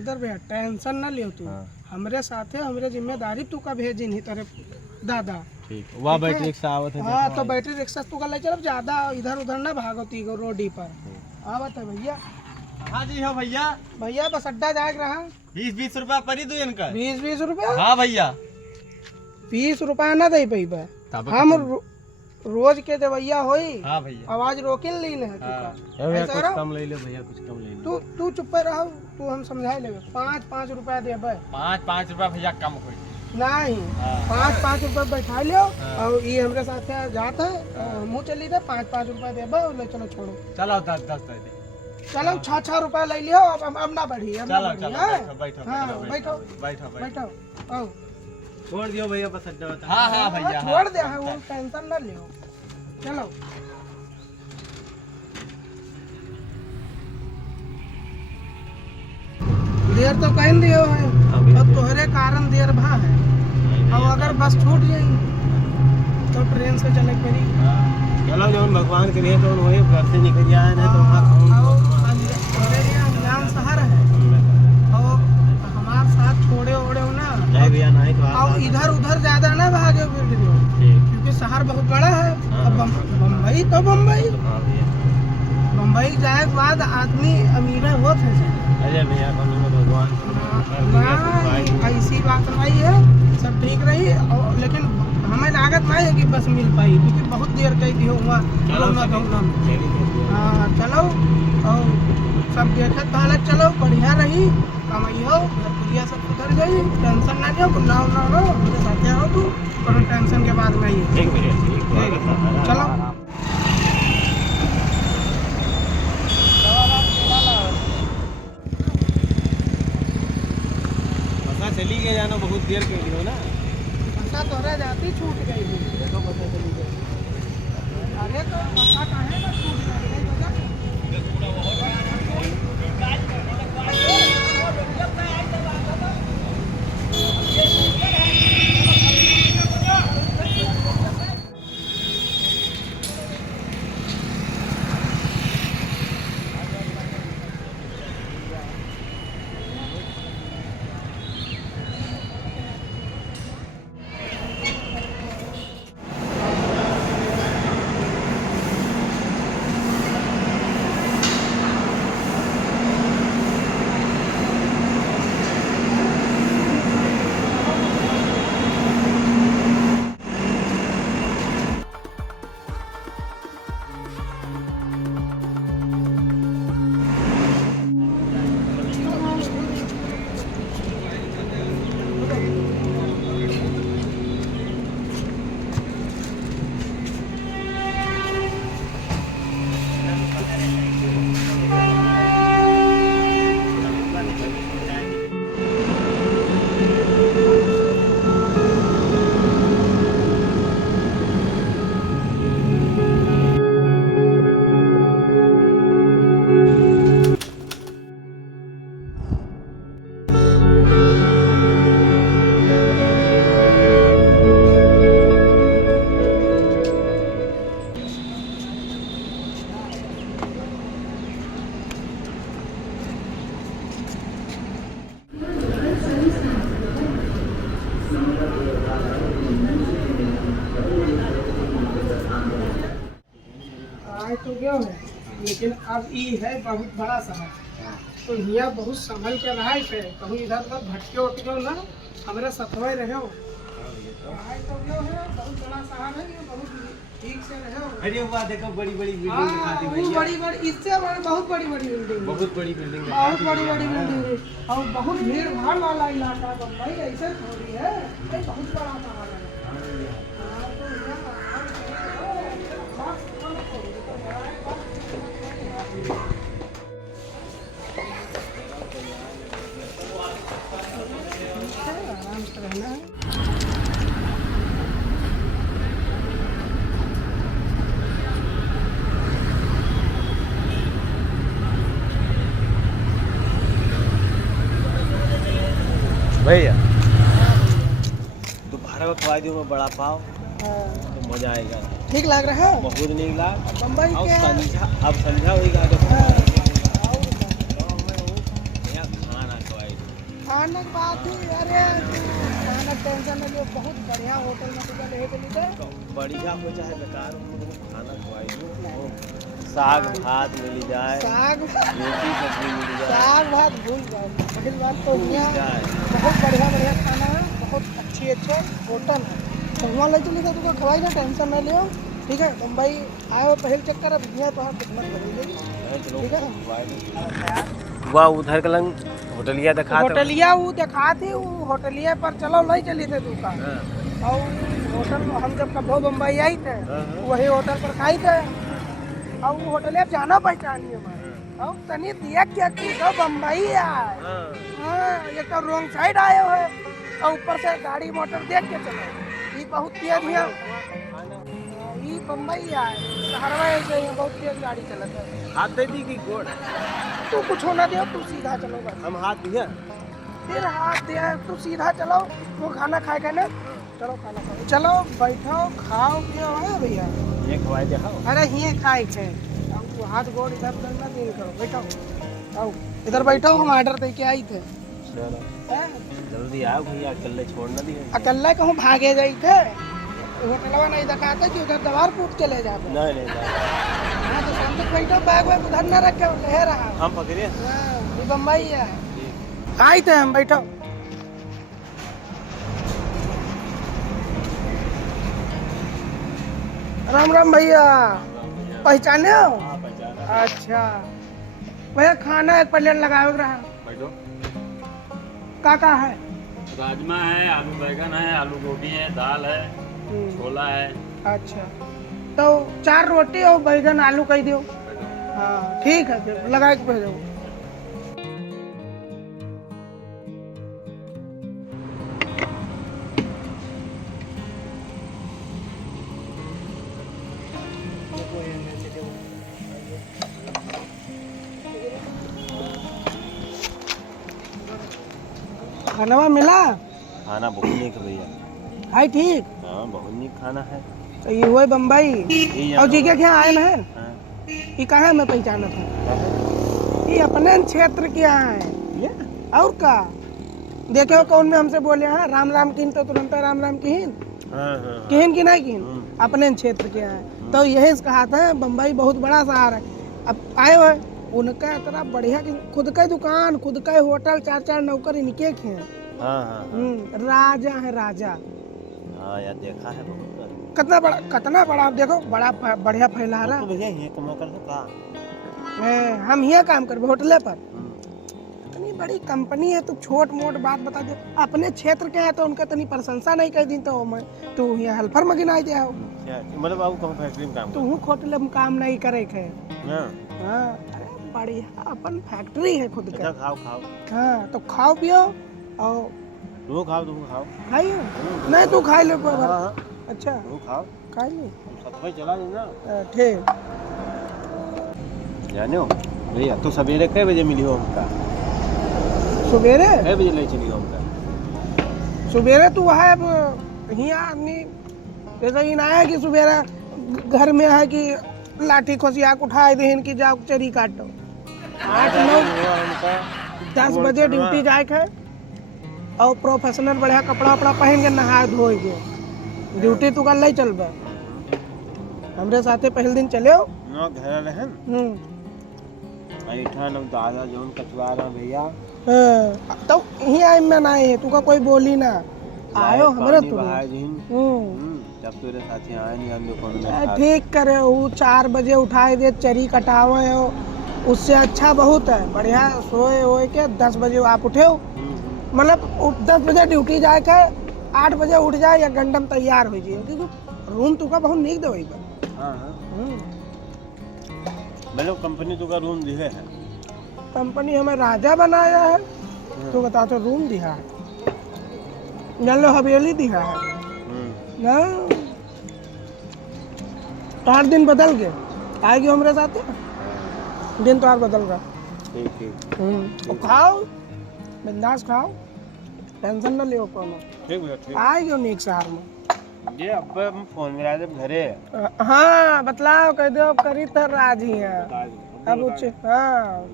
उधर भैया टेंशन ना लियो तू। हाँ। हमरे साथे हमरे जिम्मेदारी तू का भेजी नहीं तेरे दादा। ठीक वहाँ बैटरी रिक्शा आवत है। हाँ तो बैटरी रिक्शा तू का ले चल, ज्यादा इधर उधर ना भागो ती रोडी पर। आवत है भैया। हाँ जी हो भैया। भैया बस अड्डा जाए रहा 20-20 रुपया परी दू इनका। 20-20 रुपया। हाँ भैया 20 रुपया ना दे पैबा हम रोज के देवैया होई। हाँ भैया आवाज रोकिन लीन है कुछ कम ले लो भैया, कुछ कम ले लो। तू चुप रहो, तू हम समझाए लेबे। 5-5 रुपया देबे। 5-5 रुपया भैया कम होई नहीं। 5-5 रुपया बैठा लियो और ये हमरे साथ जाता है मुँह चली दे। 5-5 रुपया देबे और ले चलो छोड़ो। चलो 10-10 दे दे। चलो 6-6 रुपया ले लियो। अब ना बढ़ी, अब ना बढ़ी। चलो बैठो हाँ बैठो बैठो बैठो। आओ छोड़ दियो भैया बस अड्डा। हाँ हाँ भैया छोड़ दे, वो टेंशन ना लियो। चलो देर तो कहीं दियो है और तोहरे कारण देर भा है। अब अगर बस छूट जाई तो ट्रेन से चले पड़ी। चलो जो भगवान के लिए तो वही बस से निकल जाए ना तो अनजान शहर है और हमारे साथ छोड़े ओड़े हो ना। भैया नहीं तो और इधर उधर ज्यादा ना भागे वीडियो, क्योंकि शहर बहुत बड़ा है। अब बम्बई तो बम्बई जाए के बाद आदमी अमीर होत है। अरे भैया भगवान ऐसी बात नहीं है, सब ठीक रही। लेकिन हमें लागत नहीं है कि बस मिल पाई, क्योंकि बहुत देर कही थी वहाँ। हाँ चलो और सब देखत भालत चलो, बढ़िया रही कमाइयो, घर पुरिया सब उधर गई। टेंशन ना लियो, ना ना लो मेरे साथ आओ तू, पर टेंशन के बाद नहीं है। ठीक भैया चलो चली गए जानो बहुत देर के लिए हो ना। बसा तोरा जाती छूट गई थी। देखो पता चली गई। अरे तो बसा काहे ना छूट गई तो गयो है, लेकिन अब ये है बहुत बड़ा शहर, तो यहाँ बहुत संभल के रहा है। कहूँ इधर उधर भटके उटके ना, हमारे सतवे रहे हो। तो गयो है बहुत बड़ा शहर है, ये बहुत ठीक से रहे हो। अरे वाह देखो बड़ी बड़ी बिल्डिंग दिखाती भैया। बड़ी इससे बहुत बड़ी बिल्डिंग, बहुत बड़ी बिल्डिंग, बहुत बड़ी बिल्डिंग है और बहुत भीड़ भाड़ वाला इलाका। बम्बई ऐसे थोड़ी है, बहुत बड़ा शहर है। आराम से रहना है। भैया दोबारा में खवा दूँ बड़ा पाव तो मजा आएगा। ठीक लग रहा है बहुत नहीं लगा बम्बई के। अब समझा होगा तो खाना खवाई खाना की बात ही, अरे खाना टेंशन नहीं लो, बहुत बढ़िया होटल में तुझे ले चली थे। बढ़िया हो चाहे बेकार हो, खाना खवाई साग भात मिल जाए, साग रोटी सब्जी मिल जाए, साग भात भूल जाओ। पहली बात तो यहाँ बहुत बढ़िया खाना है, बहुत अच्छे होटल है। तो वहाँ ले चली थे तुझे खवाई ना, टेंशन नहीं लियो। ठीक है मुंबई आए पहले चक्कर अब यहाँ तो खिदमत करेंगे। ठीक है वह उधर कलंग होटलिया दिखा होटलिया वो दिखा थी, वो होटलिया पर चलो नहीं चली थे तू का। और होटल हम जब कभी मुंबई आई थे वही होटल पर खाई थे। और वो होटलिया जाना पहचानी हमारे। और तनी दिया क्या कि तो मुंबई आए। हाँ ये तो रोंग साइड आए हुए और ऊपर से गाड़ी मोटर देख के चलो, ये बहुत तेज है, ये मुंबई आए हरवा ऐसे बहुत तेज गाड़ी चलत है। हाथ दे दी की गोड़ तू कुछ होना दे, तू सीधा चलो बस। हम हाथ दिया फिर हाथ दे, तू सीधा चलो। वो खाना खाएगा ना, चलो खाना खाओ, चलो बैठो खाओ पियो है भैया। ये खवाई दे हाँ। अरे ये खाए थे, तू हाथ गोड़ इधर उधर ना दिन करो, बैठो आओ इधर बैठो, हम ऑर्डर दे के आई थे। जल्दी आओ भैया, अकेले छोड़ना दिए। अकेले कहूँ भागे गई थे, होटलवा नहीं दिखाते कि उधर दवार पूछ के ले जाते। नहीं हाँ तो शाम तक बैठो, बैग वैग उधर न रखे, ले रहा हम पकड़िए। ये बम्बई है, आए थे हम, बैठो। राम राम भैया, पहचाने हो? अच्छा भैया खाना एक प्लेट लगाओ रहा। का है? राजमा है, आलू बैगन है, आलू गोभी है, दाल है, छोला है। अच्छा तो 4 रोटी और बैगन आलू कह दियो। हाँ ठीक है, फिर लगा के भेजो। खाना मिला? खाना बहुत नीक भैया है ठीक। हाँ बहुत नीक खाना है। तो ये हुए बम्बई और जी के क्या आए ना है? हाँ। ये कहा है मैं पहचाना था, ये अपने क्षेत्र के है और का देखे कौन में हमसे बोले हैं राम राम किन, तो तुरंत राम राम किन किन की नहीं किन, अपने क्षेत्र के हैं। तो यही कहा था बम्बई बहुत बड़ा शहर है। अब आए हुए उनका इतना बढ़िया कि खुद का दुकान, खुद का होटल, 4 नौकर इनके हैं। राजा है राजा। हाँ यार देखा है बहुत। कितना बड़ा देखो, बड़ा बढ़िया फैला रहा। तो भैया ये कम कर का हम यहाँ काम कर होटले पर, इतनी बड़ी कंपनी है, तो छोट मोट बात बता दो। अपने क्षेत्र के है तो उनका तनी प्रशंसा नहीं कर दी तो मैं तू यहाँ हेल्पर में गिनाई दे हो। मतलब आप कम फैक्ट्री में काम तू होटल में काम नहीं करे थे। हाँ अरे बढ़िया अपन फैक्ट्री है खुद का। खाओ खाओ। हाँ तो खाओ पियो और तू खाओ खाइयो नहीं, तू खाई लो। अच्छा तू खाओ खाई लो, सब चला देना। ठीक जाने हो भैया तो सवेरे कै बजे मिली हो हमका? सवेरे कै बजे ले चली हो हमका? सवेरे तू है अब यहाँ आदमी जैसे ही ना है कि सवेरे घर में है कि लाठी खोसिया उठाए देहन की जाओ चरी काटो। 8 9 10 बजे ड्यूटी जाए के और प्रोफेशनल बढ़िया कपड़ा वपड़ा पहन के नहा धोए के ड्यूटी तू कल नहीं चलबे। हमरे साथे पहले दिन चले हो ना घर रहन ऐठा न दादा जोन कचवा रहा भैया। तो यही आई में ना है, तू का कोई बोली ना आयो हमरे तू। जब तेरे साथी आए नहीं हम दुकान ठीक करे वो 4 बजे उठाए दे चरी कटावे हो, उससे अच्छा बहुत है। बढ़िया सोए होए के 10 बजे आप उठे हो, मतलब 10 बजे ड्यूटी जाए के 8 बजे उठ जाए या गंडम तैयार हो जाए। रूम तुका बहुत नीक दे मतलब कंपनी तुका रूम दिए है? कंपनी हमें राजा बनाया है तो बता तो रूम दिया है, जान लो हवेली दिया है ना। 8 दिन बदल गए, आएगी हमारे साथ दिन तो बदल रहा। ठीक तो खाओ बिंदास खाओ, टेंशन ना लियो कोनो। ठीक आएगी नीक शहर में। ये अब हम फोन मिला दे घरे। हाँ बतलाओ कह दो करी तो राजी है अब। हाँ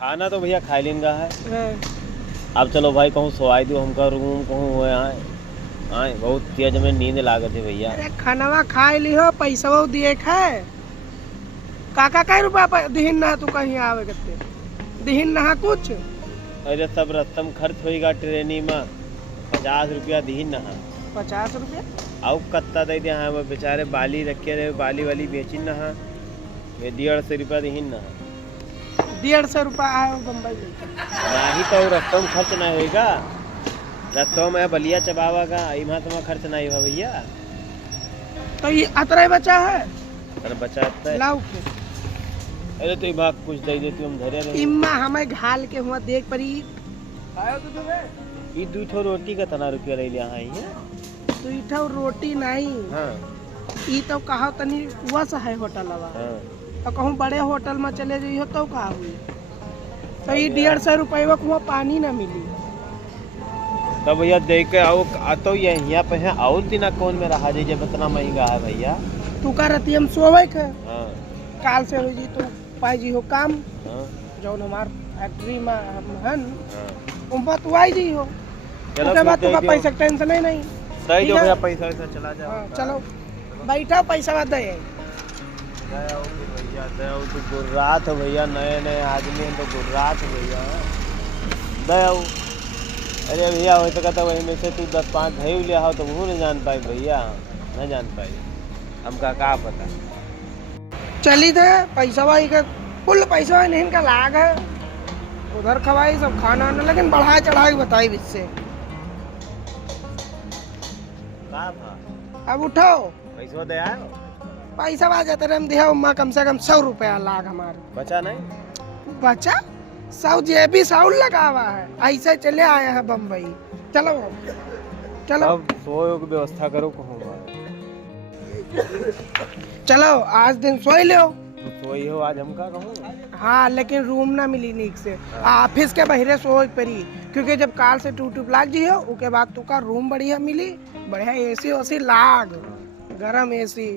खाना तो भैया खा लेंगा है। हाँ। अब चलो भाई कहूँ सोवाई दो हमका रूम कहूँ हो यहाँ हाँ बहुत तेज में नींद लागत है भैया। अरे खानवा खाए लिहो पैसा दिए खाए का रुपया दिहिन ना तू कहीं आवे करते दिहिन ना कुछ। अरे सब रस्तम खर्च होएगा ट्रेनी में 50 रुपया दीन ना 50 रुपया आओ कत्ता दे दिया हाँ वो बेचारे बाली रखे रहे बाली वाली बेची ना ये 150 रुपया दीन ना 150 रुपया आए बम्बई नहीं तो रस्तम खर्च ना होएगा रस्तों में बलिया चबावा का इमा तो खर्च नहीं हुआ भैया। तो ये अतरे बचा है अरे बचा लाओ के अरे तो भाग कुछ दे देती हम धरे रहे इम्मा हमें घाल के हुआ देख परी आयो तो तुम्हें ये 2 रोटी का तना रुपया ले लिया हाँ ये तो इठा रोटी नहीं हाँ ई तो कहा तनी वस है होटल वाला हाँ तो कहूँ बड़े होटल में चले जाइयो तो कहा हुई तो ये 150 रुपये को पानी ना मिली। तो भैया देख के आओ तो ये यहाँ पे है और दिना कौन में रहा जाइए इतना महंगा है भैया। तू का रती हम सोवे के हाँ काल से हो जी तू पाई जी हो काम हाँ जौन हमार फैक्ट्री में हन हाँ उनपा तू आई जी हो चलो उसके बाद फिर तुका दे पैसा टेंशन ही नहीं। दे ठीक दो है? भैया पैसा वैसा चला जाओ हाँ, चलो बैठा पैसा दे भैया दे तो गुर्रात हो भैया नए नए आदमी हैं तो गुर्रात हो भैया दे अरे भैया वही तो कहता वही में से तू 10-5 धई लिया हो तो वो नहीं जान पाई भैया नहीं जान पाई हमका का पता चली थे पैसा वाई का फुल पैसा वाई नहीं का लाग है उधर खवाई सब खाना आना लेकिन बढ़ा चढ़ा के बताई इससे का भा अब उठाओ पैसा दे आयो पैसा आ जाते हम दिया उम्मा कम से कम 100 रुपया लाग हमारे बचा नहीं बचा 100 जेबी 100 लगा हुआ है ऐसे चले आए हैं बम्बई। चलो चलो अब सोए की व्यवस्था करो कहूँगा चलो आज दिन सोई लो सोई हो आज हमका कहूँ हाँ लेकिन रूम ना मिली नीक से ऑफिस के बहरे सोई परी क्योंकि जब काल से टूट लाग जी हो उसके बाद तू का रूम बढ़िया मिली बढ़िया एसी ओसी लाग गरम एसी